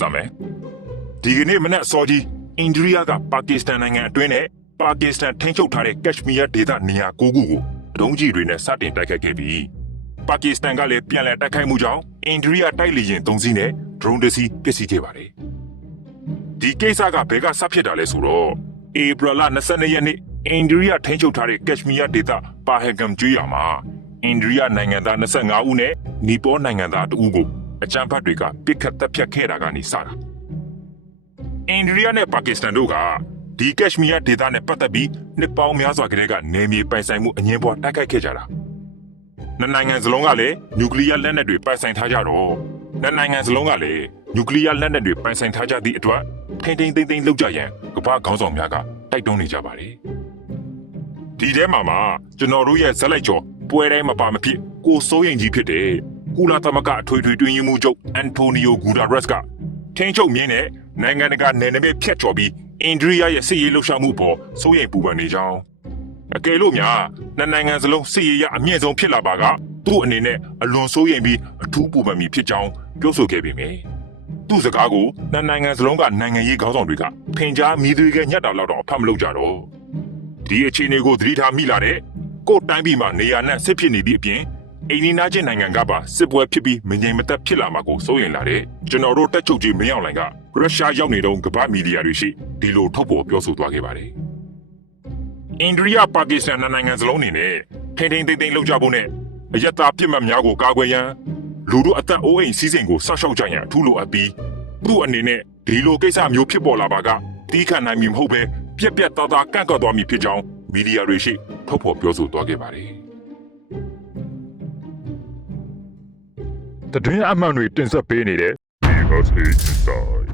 စမယ်ဒီကနေ့မနက်စောကြီးအိန္ဒိယကပါကစ္စတန်နိုင်ငံအတွင်းနဲ့ပါကစ္စတန်ထိန်းချုပ်ထားတဲ့ကက်ရှ်မီးယားဒေသနေရာ၉ခုကိုအတုံးကြီးတွေနဲ့စတင်တိုက်ခိုက်ခဲ့ပြီးပါကစ္စတန်ကလည်းပြန်လည်တိုက်ခိုက်မှုကြောင့်အိန္ဒိယတိုက်လေယာဉ်၃စီးနဲ့ဒရုန်းတစ်စီးပျက်စီးခဲ့ပါတယ်ဒီကိစ္စကဘယ်ကစဖြစ်တာလဲဆိုတော့ဧပြီလ22ရက်နေ့အိန္ဒိယထိန်းချုပ်ထားတဲ့ကက်ရှ်မီးယားဒေသပါဟဂမ်ကျွေးရမှာအိန္ဒိယနိုင်ငံသား25ဦးနဲ့နီပေါနိုင်ငံသား2ဦးကို အကြမ်းဖက်တွေကပစ်ခတ်တပ်ဖြတ်ခဲ့တာကနေစတာ အိန္ဒိယနဲ့ပါကစ္စတန်တို့ကဒီကက်ရှ်မီးယားဒေသနဲ့ပတ်သက်ပြီးနှစ်ပေါင်းများစွာကတည်းကနေမြေပိုင်ဆိုင်မှုအငင်းပွားတိုက်ခိုက်ခဲ့ကြတာနှစ်နိုင်ငံစလုံးကလည်းနျူကလ িয়ার လက်နက်တွေပိုင်ဆိုင်ထားကြတော့နှစ်နိုင်ငံစလုံးကလည်းနျူကလ িয়ার လက်နက်တွေပိုင်ဆိုင်ထားကြသည့်အတွက်ထိမ့်ထိမ့်သိမ့်သိမ့်လောက်ကြရန်ကမ္ဘာခေါင်းဆောင်များကတိုက်တွန်းနေကြပါတယ်ဒီထဲမှာမှကျွန်တော်တို့ရဲ့ဇက်လိုက်ကျော်ပွဲတိုင်းမပါမဖြစ်ကိုစိုးရင်ကြီးဖြစ်တဲ့ ကုလသမဂ္ဂအထွေထွေတွင်ရင်မှုချုပ်အန်တိုနီယိုဂူဒါရက်စ်ကထင်းချုပ်မြင်းနဲ့နိုင်ငံတကာနယ်နိမိတ်ဖြတ်ကျော်ပြီးအိန္ဒိယရဲ့စစ်ရေးလှုပ်ရှားမှုပေါ်စိုးရိမ်ပူပန်နေကြောင်းအကယ်လို့များနှစ်နိုင်ငံစလုံးစစ်ရေးရအမြင့်ဆုံးဖြစ်လာပါကသူ့အနေနဲ့အလွန်စိုးရိမ်ပြီးအထူးပူပန်မိဖြစ်ကြောင်းပြောဆိုခဲ့ပေမယ့်သူ့စကားကိုနှစ်နိုင်ငံစလုံးကနိုင်ငံရေးခေါင်းဆောင်တွေကဖင်ကြားမိသွေးကညက်တာလောက်တော့အဖတ်မလုပ်ကြတော့ဒီအခြေအနေကိုသတိထားမိလာတဲ့ကိုယ်တိုင်းပြည်မှာနေရာနဲ့စစ်ဖြစ်နေသည့်အပြင် အိန္ဒိနာချင်းနိုင်ငံကပါစစ်ပွဲဖြစ်ပြီးမငြိမ်မသက်ဖြစ်လာမှာကိုစိုးရိမ်လာတဲ့ကျွန်တော်တို့တက်ချုပ်ကြီးမင်းအောင်လှိုင်ကရုရှားရောက်နေတော့ကမ္ဘာမီဒီယာတွေရှိဒီလိုထုတ်ပေါ်ပြောဆိုသွားခဲ့ပါတယ်။အိန္ဒိယပါကစ္စတန်နှစ်နိုင်ငံစလုံးအနေနဲ့ထိမ့်ထိမ့်သိမ့်သိမ့်လောက်ကြဖို့နဲ့အယက်သားပြစ်မှတ်များကိုကာကွယ်ရန်လူတို့အသက်အိုးအိမ်စီးစိမ်ကိုဆောက်ရှောက်ကြရန်အထူးလိုအပ်ပြီးသူ့အနေနဲ့ဒီလိုကိစ္စမျိုးဖြစ်ပေါ်လာပါကတီးခတ်နိုင်မည်မဟုတ်ပဲပြက်ပြက်သားသားကန့်ကွက်သွားမည်ဖြစ်ကြောင်းမီဒီယာတွေရှိထုတ်ပေါ်ပြောဆိုသွားခဲ့ပါတယ်။ တတွင်းအမှန်တွေတင်ဆက်ပေးနေတဲ့ Because Inside